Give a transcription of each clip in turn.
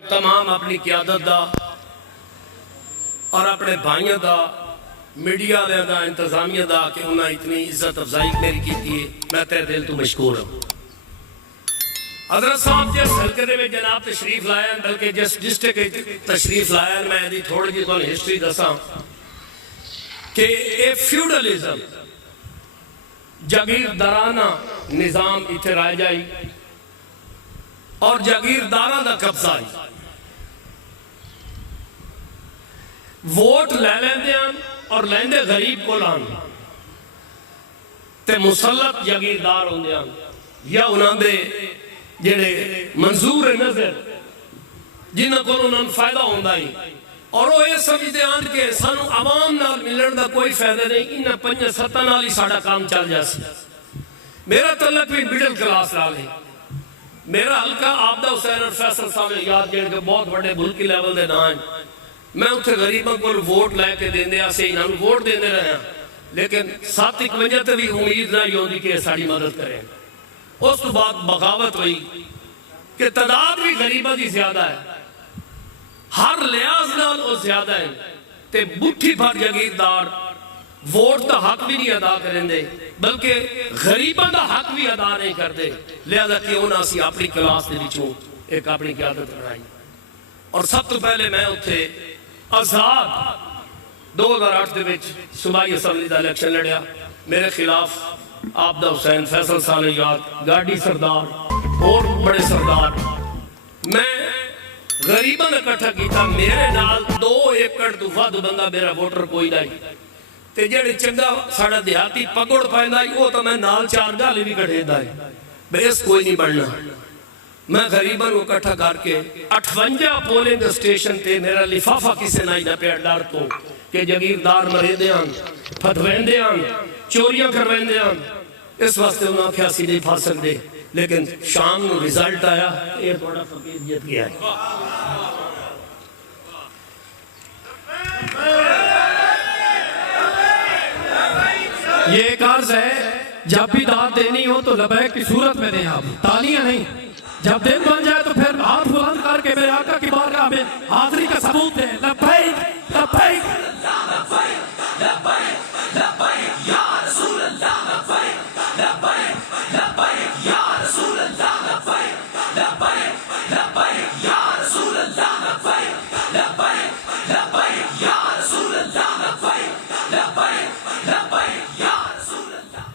तमाम अपनी क्यादत का और अपने भाइयों का मीडिया का इंतजामिया का कि उन्हें इतनी इज्जत अफजाई मेरी की है, मैं तेरे दिल तो मशकूर हूँ। हजरत साहब जिस हल्के में जनाब तशरीफ लाया, बल्कि जिस डिस्ट्रिक्ट तशरीफ लाया, मैं यदि थोड़ी जी तुहानू हिस्टरी दसा कि ये फ्यूडलिज्म जागीरदाराना निज़ाम इत्थे राय जाई और जागीरदारा का कब्जा है। वोट ले लेंदे और लेंदे गरीब को लान ते मुसलत जागीरदार होंदे या उन्होंने जेड़े मंजूर नजर जिन्हों को उन्होंने फायदा होंदा ही और वो ये समझते हैं कि सानू आवाम नाल मिलने का कोई फायदा नहीं, इन 5-7 नाल ही साडा काम चल जासी। मेरा तलक भी मिडिल क्लास नाल है। मेरा हल्का आपदा हुसैन और फैसल साहब याद जेड़े बहुत बड़े मुल्की लेवल के नाम, मैं उत्थे गरीबों को वोट लैके देंदे असीं इन्हां नूं वोट देंदे रहे, लेकिन 7-51 ते भी उम्मीद नहीं होंदी कि साड़ी मदद करें। उस तो बाद बगावत हुई कि तादाद भी गरीबों की ज्यादा है, हर लिहाज नाल वो ज्यादा है, ते बुठी भर जागीरदार वोट का हक भी नहीं अदा करेंदे, बल्कि गरीबों का हक भी अदा नहीं करते। लिहाजा क्यों ना असीं अपनी क्लास के विचों एक अपनी क्यादत बनाई। और सब तो पहले मैं उत्थे आजाद 2008 के सूबाई असम्बली का इलेक्शन लड़िया। मेरे खिलाफ आपदा हुसैन, फैसल साले याद, गाड़ी सरदार और बड़े सरदार, मैं गरीबों ने इकट्ठा किया। मेरे नाल 2 एकड़ तो वध बंदा मेरा वोटर कोई नहीं, ते जेड़े चंगा साडा देहाती पगड़ पांदा वो तो मैं नाल 4 गाली भी कढ़ेदा है, बेस कोई नहीं बनना। मैं गरीबों को इकट्ठा करके 58 पोलिंग स्टेशन ते मेरा लिफाफा किसी ना ही पे डर तो कि जागीरदार मरेंदे हैं, फतवेंदे हैं, चोरियां करवेंदे हैं। इस वास्ते उन्हें आख्या असीं नहीं फस सकते, लेकिन शाम को रिजल्ट आया, ये थोड़ा फकीर जीत गया है। ये एक अर्ज है, जब भी दाद देनी हो तो लबैक की सूरत में दें, आप तालियां नहीं। जब दिन बन जाए तो फिर हाथ बुलंद करके मेरे आका की बारगाह में हाजिरी का सबूत दें। लब्बैक लब्बैक या रसूल अल्लाह, लब्बैक या रसूल अल्लाह, लब्बैक या रसूल अल्लाह, लब्बैक या रसूल अल्लाह, लब्बैक या रसूल अल्लाह।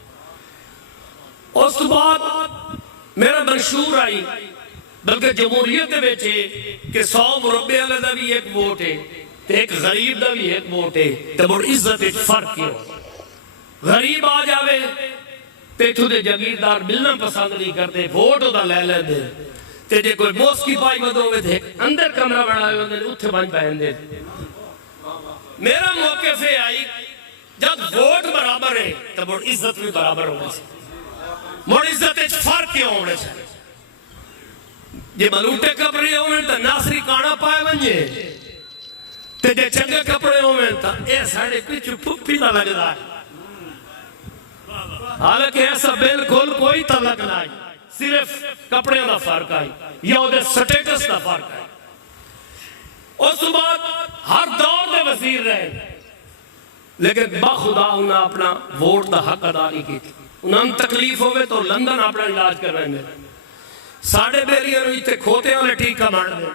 उस बाद मेरा मंशूर आई, बल्कि जमहूरियत कि 100 मुरब्बे वाले का भी एक वोट है, एक गरीब का भी एक वोट है। तो मुड़ इज्जत फर्क क्यों? गरीब आ जावे तो इथों के जागीरदार मिलना पसंद नहीं करते, वोट उदा ले लेंदे, ते जे कोई मोस्की पाई बद होवे ते अंदर कमरा बनाए होंदे उत्थे बन पैंदे। मेरा मौके से आई जब वोट बराबर है तो मुड़ इज्जत भी बराबर होनी चाहिए। मुड़ इज्जत फर्क क्यों होने चाहिए? जे मलूटे कपड़े होवे तो नासरी काना पाए वंजे, ते जे चंगे कपड़े होवे तो ये साडे पिछू फुफ्फी दा लगदा है। हालांकि ऐसा बिल्कुल कोई तलक नहीं, सिर्फ कपड़े का फर्क है या उहदे स्टेटस का फर्क है। उस बाद हर दौर के वजीर रहे, लेकिन बाखुदा उन्हें अपना वोट का हक अदा नहीं किया। उन्हें तकलीफ होवे तो लंदन अपना इलाज करवाएंगे, साढ़े बेलियां इतने खोते वाले टीका मार दे।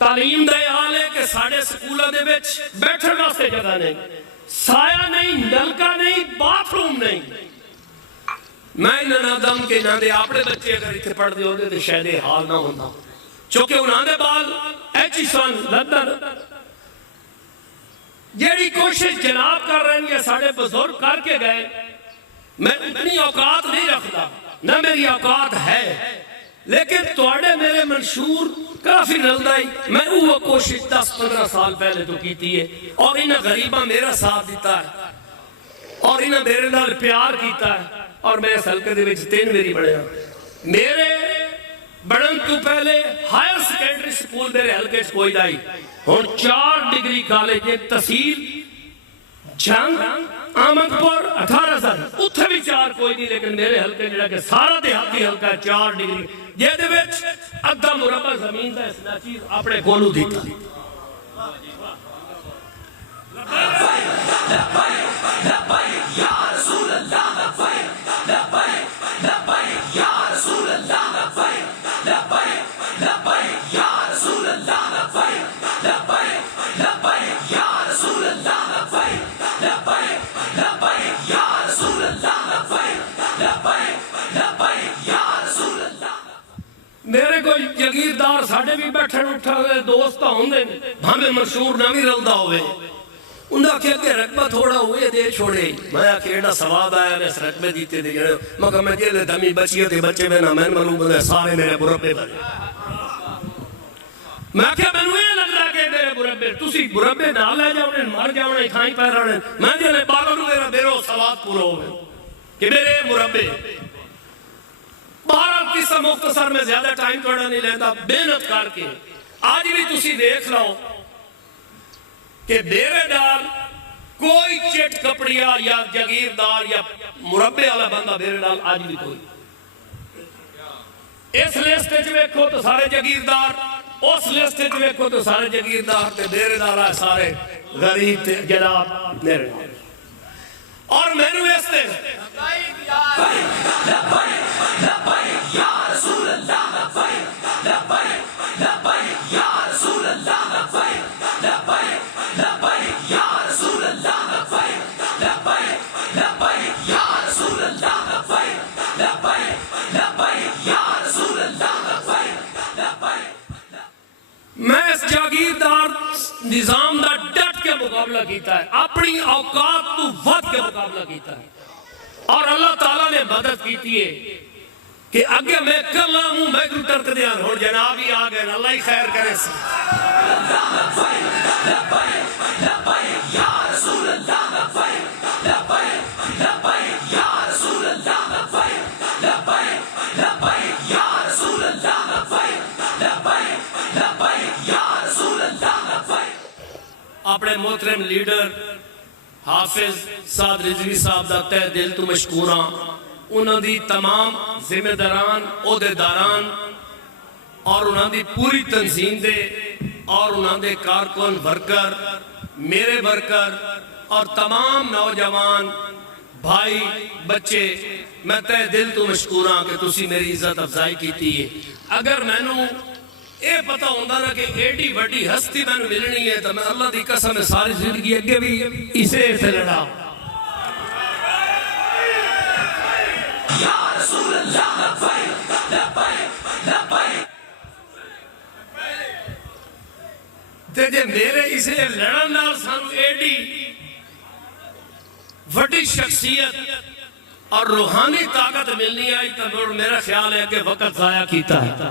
तालीम का हाल है कि साढ़े स्कूलों के बैठने वास्ते जगह नहीं, साया नहीं, नलका नहीं, बाथरूम नहीं। मैं इन्होंने दम के इन्होंने अपने बच्चे अगर इतने पढ़ते होते तो शायद ये हाल ना होता, क्योंकि उन्होंने बाल ऐसी सन लंदन जेड़ी कोशिश जनाब कर रहे हैं साढ़े बुजुर्ग करके गए। मैं इतनी औकात नहीं रखता, ना मेरी औकात है, लेकिन तुहाडे मेरे मंशूर काफी रलदाई। मैं वो कोशिश 10-15 साल पहले तो की है, और इन्हें गरीबा मेरा साथ दिता है और इन्हें मेरे नाल प्यार किया है, और मैं इस हल्के दे विच 3 बारी बढ़िया। मेरे बढ़न तो पहले हायर सेकेंडरी स्कूल मेरे हल्के कोई नहीं, हुण 4 डिग्री कॉलेज तहसील जंग आमदपुर 18 उत्थे भी 4 कोई नहीं, लेकिन मेरे हल्के जिहड़ा कि सारा देहाती हल्का 4 डिग्री ਜਿਹਦੇ ਵਿੱਚ ਅੱਧਾ ਮੁਰੱਬਾ ਜ਼ਮੀਨ ਦਾ ਇਸ ਚੀਜ਼ ਆਪਣੇ ਕੋਲੋਂ ਦਿੱਤਾ। मेरे कोई जगीरदार साढ़े भी बैठे उठा दोस्त होंगे भावे मशहूर ना भी रलदा होवे, उन्हें आखे अगे रकबा थोड़ा हुए दे छोड़े। मैं आखे एड़ा सवाद आया ने रकबे जीते दे जड़े मगर मैं जेले दमी बचिए थे बच्चे में ना मैन मालूम बंदे सारे मेरे मुरब्बे बने। मैं आखे मैनू ये लगदा कि मेरे मुरब्बे तुसी मुरब्बे ना ले जाओ मर जाओ खाई पै रहे मैं जेले बालों मेरा मेरो सवाद पूरा हो कि मेरे मुरब्बे। बहरहाल किस्सा मुख्तसर में ज्यादा टाइम थोड़ा नहीं लेता, मेहनत करके आज भी तुसी देख लो कि मेरे नाल कोई चिट कपड़िया या जगीरदार या मुरब्बे वाला बंदा मेरे नाल आज भी कोई। इस लिस्ट च वेखो तो सारे जगीरदार, उस लिस्ट च वेखो तो सारे जगीरदार, ते मेरे नाल सारे गरीब ते जनाब मेरे नाल। और मैनू इसते मैं इस जागीरदार निजाम का डट के मुकाबला किया है, अपनी औकात तो वध के मुकाबला किया है। और अल्लाह ताला ने मदद की है कि अगे मैं कला हूं मैं टर्क दिया हूं जनाब ही आ गए, अल्लाह ही खैर करे। अपने मोहतरम लीडर हाफिज साद रिजवी साहब का तह दिल तो मशकूर हाँ, उन्होंने तमाम जिम्मेदारान ओहदेदारान और उन्होंने पूरी तंजीम दे और उन्होंने कारकुन वर्कर मेरे वर्कर और तमाम नौजवान भाई बच्चे, मैं तह दिल तो मशकूर हाँ कि तुसी मेरी इज्जत अफजाई की है। अगर मैनू ये पता होता ना कि एडी वड्डी हस्ती मैंने मिलनी है तो मैं अल्लाह की कसम सारी जिंदगी अगे भी इसे से लड़ा। ते जे मेरे इसे लड़न नाल सानू एडी वड्डी शख्सियत और रूहानी ताकत मिलनी आई तो मेरा ख्याल है कि वक्त जाया किया है।